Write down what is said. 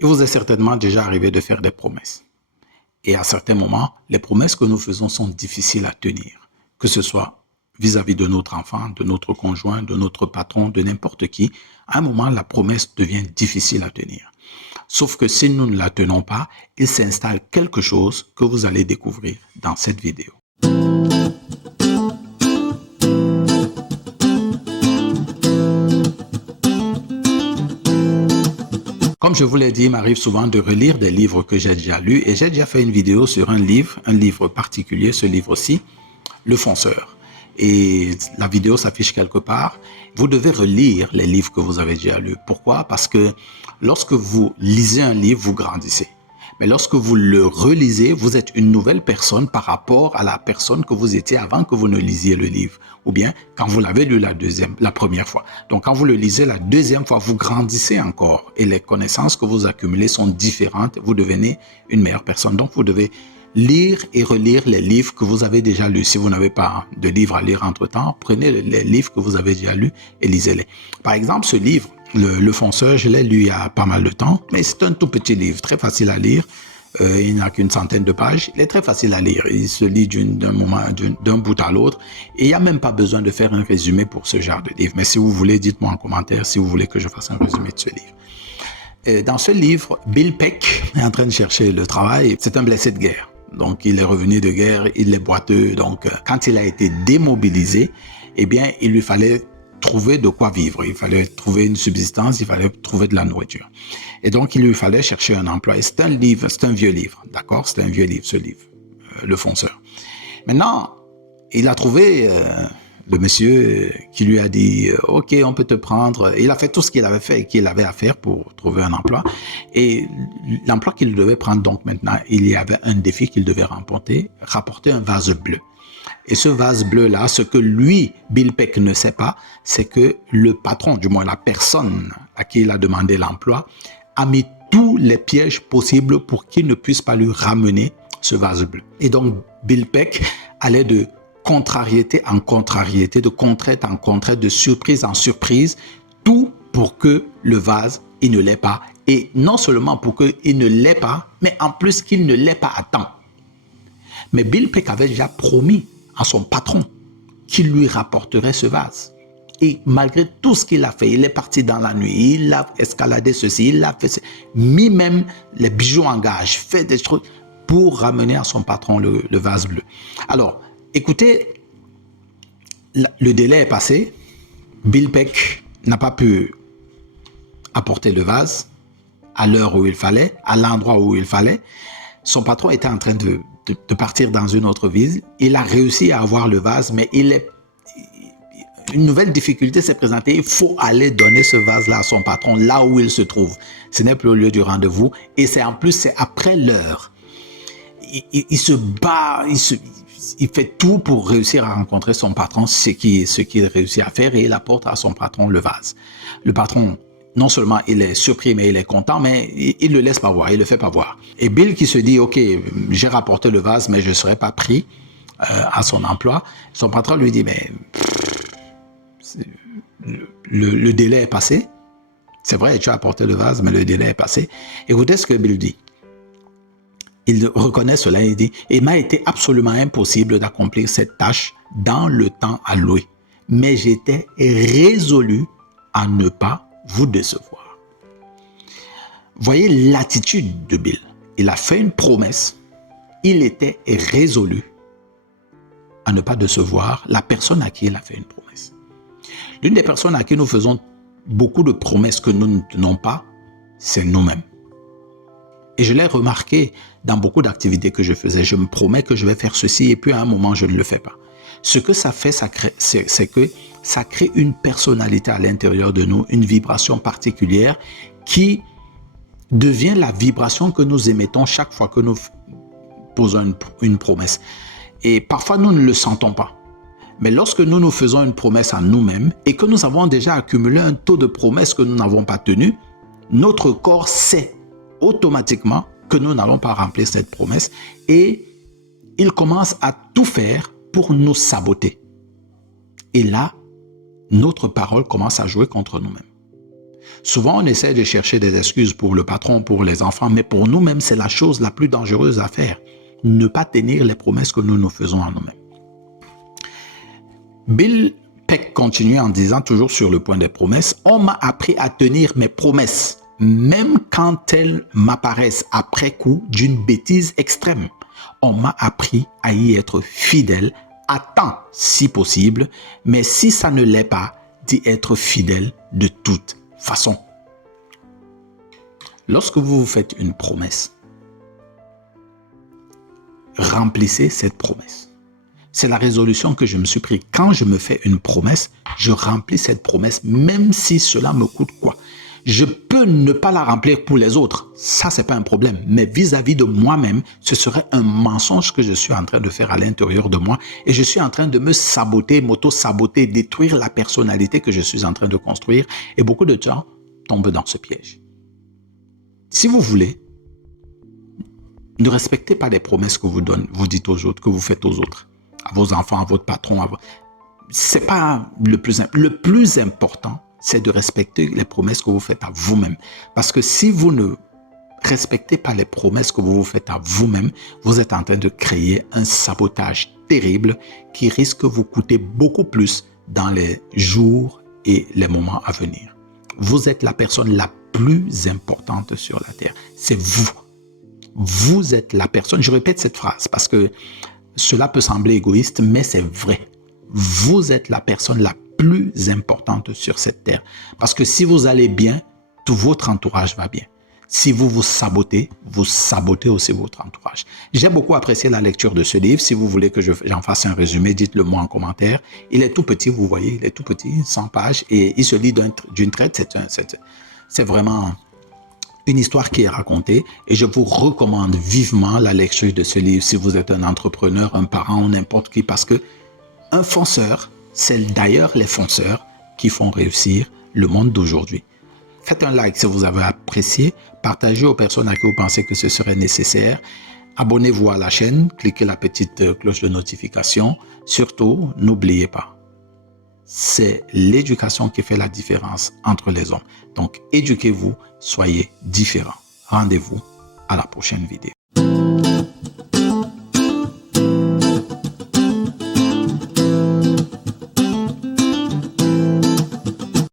Il vous est certainement déjà arrivé de faire des promesses. Et à certains moments, les promesses que nous faisons sont difficiles à tenir, que ce soit vis-à-vis de notre enfant, de notre conjoint, de notre patron, de n'importe qui. À un moment, la promesse devient difficile à tenir. Sauf que si nous ne la tenons pas, il s'installe quelque chose que vous allez découvrir dans cette vidéo. Comme je vous l'ai dit, il m'arrive souvent de relire des livres que j'ai déjà lus et j'ai déjà fait une vidéo sur un livre particulier, ce livre-ci, Le Fonceur. Et la vidéo s'affiche quelque part. Vous devez relire les livres que vous avez déjà lus. Pourquoi? Parce que lorsque vous lisez un livre, vous grandissez. Mais lorsque vous le relisez, vous êtes une nouvelle personne par rapport à la personne que vous étiez avant que vous ne lisiez le livre. Ou bien quand vous l'avez lu la première fois. Donc quand vous le lisez la deuxième fois, vous grandissez encore. Et les connaissances que vous accumulez sont différentes. Vous devenez une meilleure personne. Donc vous devez lire et relire les livres que vous avez déjà lus. Si vous n'avez pas de livres à lire entre-temps, prenez les livres que vous avez déjà lus et lisez-les. Par exemple, ce livre, le Fonceur, je l'ai lu il y a pas mal de temps, mais c'est un tout petit livre, très facile à lire. Il n'a qu'une centaine de pages. Il est très facile à lire. Il se lit d'un bout à l'autre. Et il n'y a même pas besoin de faire un résumé pour ce genre de livre. Mais si vous voulez, dites-moi en commentaire si vous voulez que je fasse un résumé de ce livre. Dans ce livre, Bill Peck est en train de chercher le travail. C'est un blessé de guerre. Donc, il est revenu de guerre, il est boiteux. Donc, quand il a été démobilisé, eh bien, il lui fallait trouver de quoi vivre. Il fallait trouver une subsistance, il fallait trouver de la nourriture. Et donc, il lui fallait chercher un emploi. Et c'est un livre, c'est un vieux livre, d'accord? C'est un vieux livre, ce livre, Le Fonceur. Maintenant, il a trouvé le monsieur qui lui a dit « Ok, on peut te prendre ». Il a fait tout ce qu'il avait fait et qu'il avait à faire pour trouver un emploi. Et l'emploi qu'il devait prendre, donc maintenant, il y avait un défi qu'il devait rapporter un vase bleu. Et ce vase bleu-là, ce que lui, Bill Peck, ne sait pas, c'est que le patron, du moins la personne à qui il a demandé l'emploi, a mis tous les pièges possibles pour qu'il ne puisse pas lui ramener ce vase bleu. Et donc, Bill Peck allait de contrariété en contrariété, de contrainte en contrainte, de surprise en surprise, tout pour que le vase, il ne l'ait pas. Et non seulement pour qu'il ne l'ait pas, mais en plus qu'il ne l'ait pas à temps. Mais Bill Peck avait déjà promis à son patron qu'il lui rapporterait ce vase. Et malgré tout ce qu'il a fait, il est parti dans la nuit, il a escaladé ceci, il a fait mis même les bijoux en gage, fait des choses pour ramener à son patron le vase bleu. Alors, écoutez, le délai est passé. Bill Peck n'a pas pu apporter le vase à l'heure où il fallait, à l'endroit où il fallait. Son patron était en train de partir dans une autre ville. Il a réussi à avoir le vase, mais une nouvelle difficulté s'est présentée. Il faut aller donner ce vase-là à son patron, là où il se trouve. Ce n'est plus au lieu du rendez-vous. Et c'est après l'heure. Il se bat, il fait tout pour réussir à rencontrer son patron, ce qu'il réussit à faire, et il apporte à son patron le vase. Le patron, non seulement il est surpris, mais il est content, mais il ne le laisse pas voir, il ne le fait pas voir. Et Bill qui se dit, ok, j'ai rapporté le vase, mais je ne serai pas pris à son emploi. Son patron lui dit, mais le délai est passé. C'est vrai, tu as apporté le vase, mais le délai est passé. Écoutez ce que Bill dit. Il reconnaît cela et dit, il m'a été absolument impossible d'accomplir cette tâche dans le temps alloué. Mais j'étais résolu à ne pas vous décevoir. Voyez l'attitude de Bill. Il a fait une promesse. Il était résolu à ne pas décevoir la personne à qui il a fait une promesse. L'une des personnes à qui nous faisons beaucoup de promesses que nous ne tenons pas, c'est nous-mêmes. Et je l'ai remarqué dans beaucoup d'activités que je faisais. Je me promets que je vais faire ceci et puis à un moment, je ne le fais pas. Ce que ça fait, c'est que ça crée une personnalité à l'intérieur de nous, une vibration particulière qui devient la vibration que nous émettons chaque fois que nous posons une promesse. Et parfois, nous ne le sentons pas. Mais lorsque nous nous faisons une promesse à nous-mêmes et que nous avons déjà accumulé un taux de promesses que nous n'avons pas tenu, notre corps sait automatiquement que nous n'allons pas remplir cette promesse et il commence à tout faire pour nous saboter. Et là, notre parole commence à jouer contre nous-mêmes. Souvent, on essaie de chercher des excuses pour le patron, pour les enfants, mais pour nous-mêmes, c'est la chose la plus dangereuse à faire. Ne pas tenir les promesses que nous nous faisons à nous-mêmes. Bill Peck continue en disant, toujours sur le point des promesses, « On m'a appris à tenir mes promesses, même quand elles m'apparaissent après coup d'une bêtise extrême. On m'a appris à y être fidèle, à temps si possible, mais si ça ne l'est pas, d'y être fidèle de toute façon. » Lorsque vous vous faites une promesse, remplissez cette promesse. C'est la résolution que je me suis prise. Quand je me fais une promesse, je remplis cette promesse, même si cela me coûte quoi. Je peux ne pas la remplir pour les autres. Ça, c'est pas un problème. Mais vis-à-vis de moi-même, ce serait un mensonge que je suis en train de faire à l'intérieur de moi. Et je suis en train de me saboter, m'auto-saboter, détruire la personnalité que je suis en train de construire. Et beaucoup de gens tombent dans ce piège. Si vous voulez, ne respectez pas les promesses que vous dites aux autres, que vous faites aux autres, à vos enfants, à votre patron. C'est pas le plus important, c'est de respecter les promesses que vous faites à vous-même. Parce que si vous ne respectez pas les promesses que vous vous faites à vous-même, vous êtes en train de créer un sabotage terrible qui risque de vous coûter beaucoup plus dans les jours et les moments à venir. Vous êtes la personne la plus importante sur la terre. C'est vous. Vous êtes la personne, je répète cette phrase parce que cela peut sembler égoïste, mais c'est vrai. Vous êtes la personne la plus importante sur cette terre. Parce que si vous allez bien, tout votre entourage va bien. Si vous vous sabotez aussi votre entourage. J'ai beaucoup apprécié la lecture de ce livre. Si vous voulez que j'en fasse un résumé, dites-le moi en commentaire. Il est tout petit, vous voyez, il est tout petit, 100 pages, et il se lit d'une traite. C'est vraiment une histoire qui est racontée, et je vous recommande vivement la lecture de ce livre si vous êtes un entrepreneur, un parent ou n'importe qui, parce que un fonceur, c'est d'ailleurs les fonceurs qui font réussir le monde d'aujourd'hui. Faites un like si vous avez apprécié, partagez aux personnes à qui vous pensez que ce serait nécessaire, abonnez-vous à la chaîne, cliquez la petite cloche de notification. Surtout, n'oubliez pas, c'est l'éducation qui fait la différence entre les hommes. Donc, éduquez-vous, soyez différents. Rendez-vous à la prochaine vidéo.